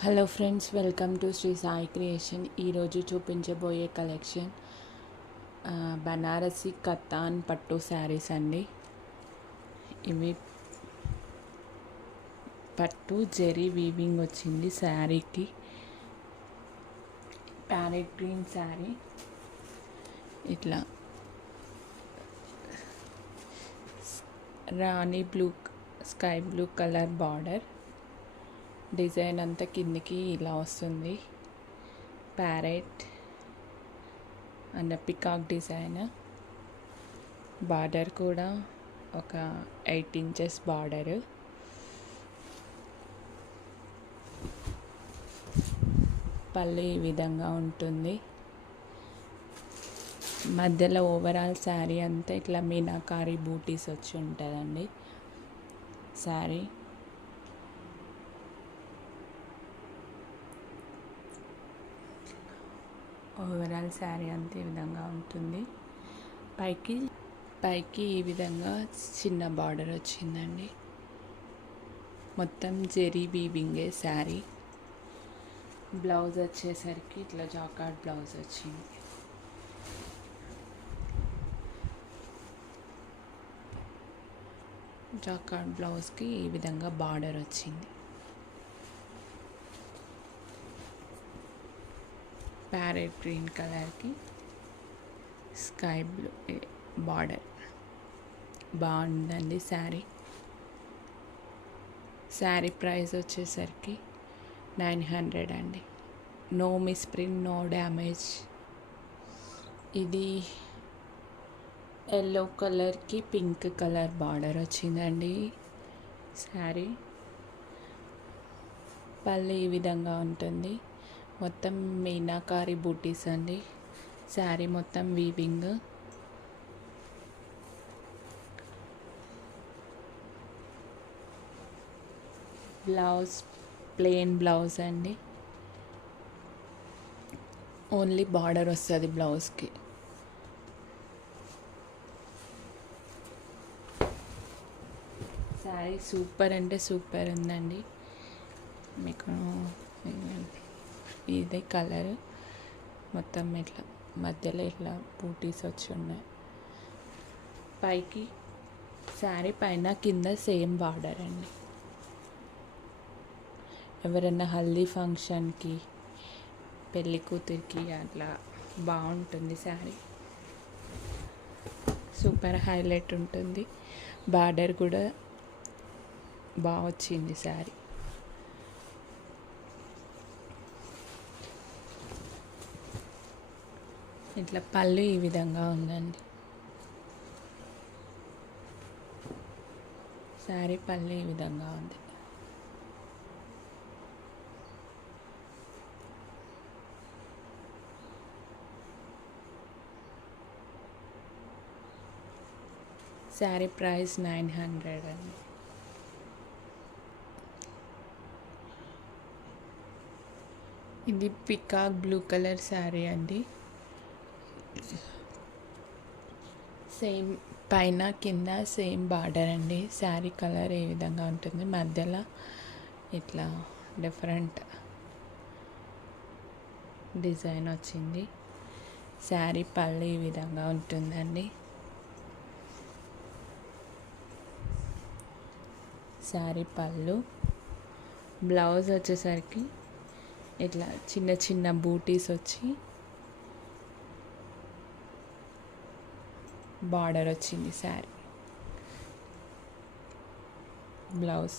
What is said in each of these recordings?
Hello friends, welcome to Shri Sai creation. ఈరోజు చూపించబోయే collection Banarasi katan పట్టు శారీస్ అండి. ఇవి పట్టు జెరీ వీవింగ్ వచ్చింది శారీకి. ప్యారెట్ గ్రీన్ శారీ, ఇట్లా రాణి blue, sky blue colour border. Design అంతా కిందికి ఇలా వస్తుంది. Parrot and peacock design. Border కూడా ఒక 8 ఇంచెస్ బార్డరు. పళ్ళు ఈ విధంగా ఉంటుంది. మధ్యలో ఓవరాల్ శారీ అంతా ఇట్లా మీనాకారి బూటీస్ వచ్చి ఉంటుందండి శారీ. ఓవరాల్ శారీ అంతా ఈ విధంగా ఉంటుంది. పైకి ఈ విధంగా చిన్న బార్డర్ వచ్చిందండి. మొత్తం జెరీ వీవింగే శారీ. బ్లౌజ్ వచ్చేసరికి ఇట్లా జాకార్డ్ బ్లౌజ్ వచ్చింది. జాకార్డ్ బ్లౌజ్కి ఈ విధంగా బార్డర్ వచ్చింది. ప్యారెట్ గ్రీన్ కలర్కి స్కై బ్లూ బార్డర్. బాగుందండి శారీ. శారీ ప్రైస్ వచ్చేసరికి 900 అండి. No misprint, no damage. ఇది ఎల్లో కలర్కి పింక్ కలర్ బార్డర్ వచ్చిందండి శారీ. పళ్ళు ఈ విధంగా ఉంటుంది. మొత్తం మీనాకారి బూటీస్ అండి. శారీ మొత్తం వీవింగ్. బ్లౌజ్ ప్లెయిన్ బ్లౌజ్ అండి. ఓన్లీ బార్డర్ వస్తుంది బ్లౌజ్కి. శారీ సూపర్ అంటే సూపర్ ఉందండి. మీకు ఇదే కలర్ మొత్తం ఇట్లా మధ్యలో ఇట్లా బూటీస్ వచ్చి ఉన్నాయి. పైకి శారీ పైన కింద సేమ్ బార్డర్ అండి. ఎవరైనా హల్దీ ఫంక్షన్కి, పెళ్ళి కూతురికి అట్లా బాగుంటుంది శారీ. సూపర్ హైలైట్ ఉంటుంది. బార్డర్ కూడా బాగా వచ్చింది శారీ. ఇట్లా పళ్ళు ఈ విధంగా ఉందండి. శారీ పళ్ళు ఈ విధంగా ఉంది. శారీ ప్రైస్ 900 అండి. ఇది పికాక్ బ్లూ కలర్ శారీ అండి. సేమ్ పైన కింద సేమ్ బార్డర్ అండి. శారీ కలర్ ఏ విధంగా ఉంటుంది. మధ్యలో ఇట్లా డిఫరెంట్ డిజైన్ వచ్చింది. శారీ పళ్ళు ఈ విధంగా ఉంటుందండి. శారీ పళ్ళు. బ్లౌజ్ వచ్చేసరికి ఇట్లా చిన్న చిన్న బూటీస్ వచ్చి బార్డర్ వచ్చింది sari. Blouse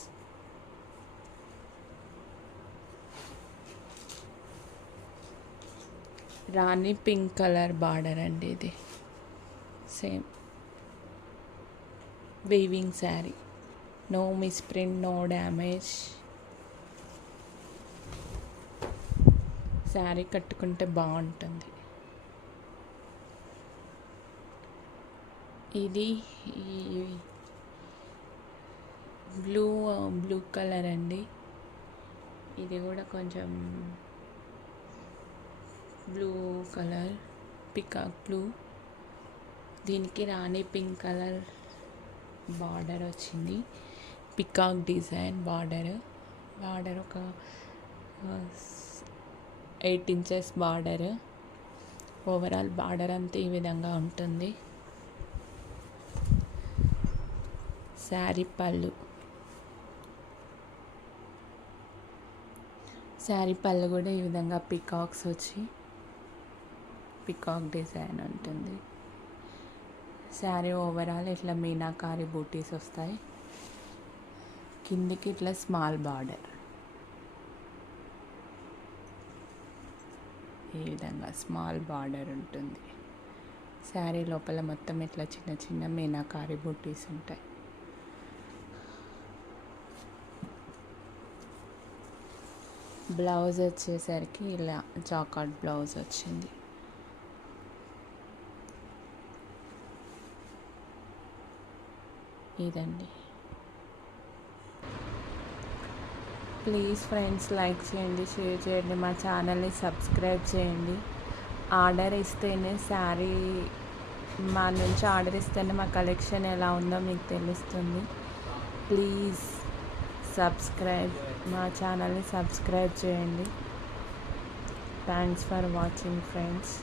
rani pink colour border అండి. ఇది same weaving sari. No misprint, no damage. Sari కట్టుకుంటే బాగుంటుంది. ఇది బ్లూ కలర్ అండి. ఇది కూడా కొంచెం బ్లూ కలర్, పికాక్ బ్లూ. దీనికి రాణి పింక్ కలర్ బార్డర్ వచ్చింది. పికాక్ డిజైన్ బార్డర్ ఒక 8 ఇంచెస్ బార్డర్. ఓవరాల్ బార్డర్ అంతా ఈ విధంగా ఉంటుంది. శారీ పళ్ళు. శారీ పళ్ళు కూడా ఈ విధంగా పికాక్స్ వచ్చి పికాక్ డిజైన్ ఉంటుంది. శారీ ఓవరాల్ ఇట్లా మీనాకారి బూటీస్ వస్తాయి. కిందికి ఇట్లా స్మాల్ బార్డర్, ఈ విధంగా స్మాల్ బార్డర్ ఉంటుంది. శారీ లోపల మొత్తం ఇట్లా చిన్న చిన్న మీనాకారి బూటీస్ ఉంటాయి. బ్లౌజ్ వచ్చేసరికి ఇలా జాకార్డ్ బ్లౌజ్ వచ్చింది. ఇదండి. ప్లీజ్ ఫ్రెండ్స్, లైక్ చేయండి, షేర్ చేయండి, మా ఛానల్ని సబ్స్క్రైబ్ చేయండి. ఆర్డర్ ఇస్తేనే శారీ మా నుంచి ఆర్డర్ ఇస్తేనే మా కలెక్షన్ ఎలా ఉందో మీకు తెలుస్తుంది. ప్లీజ్ సబ్స్క్రైబ్, మా ఛానల్ని సబ్స్క్రైబ్ చేయండి. Thanks for watching friends.